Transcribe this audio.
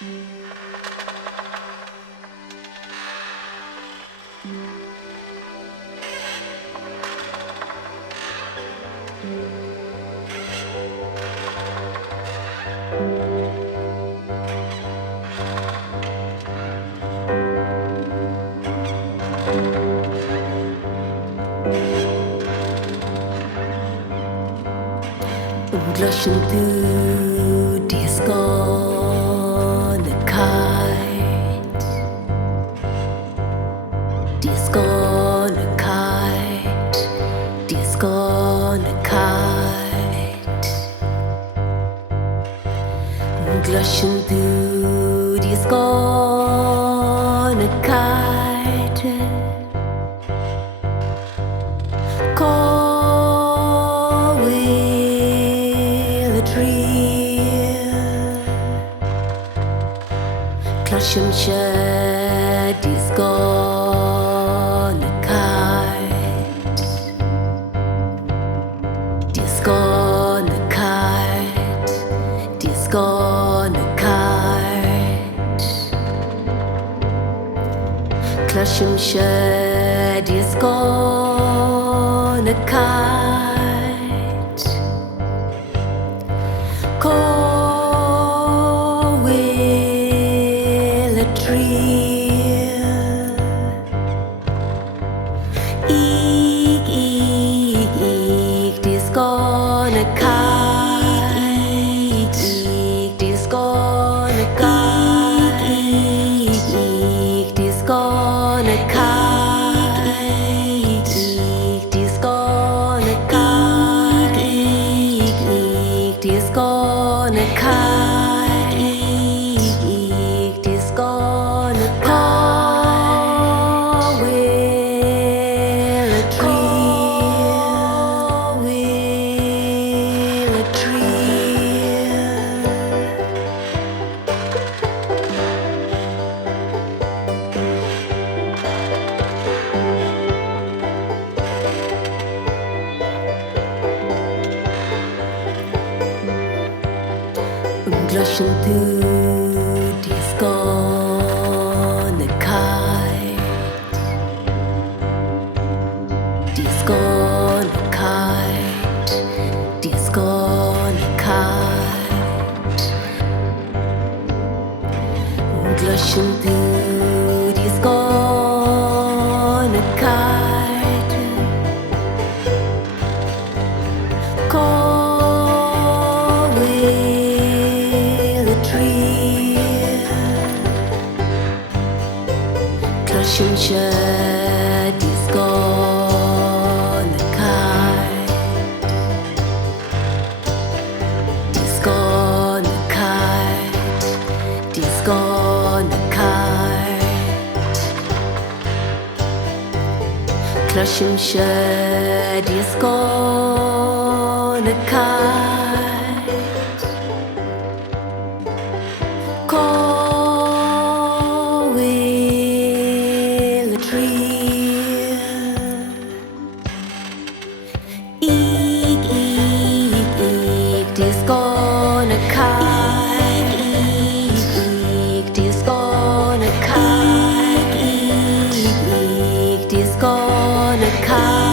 Gleich du dies gone kite, dies gone kite, dies gone kite. Gleich du dies gone kite. Clashing shed is gone a kite. Is gone a kite. Is gone a kite. Clashing shed is gone a kite. Gleich du dies gone kite, dies gone kite, dies gone kite. Gleich du dies gone kite. Clashing shed is gone a kite. Is gone a kite. Is gone a kite. Clashing shed is gone a kite. Is gone a kite. Is gone a kite. Is gone a kite.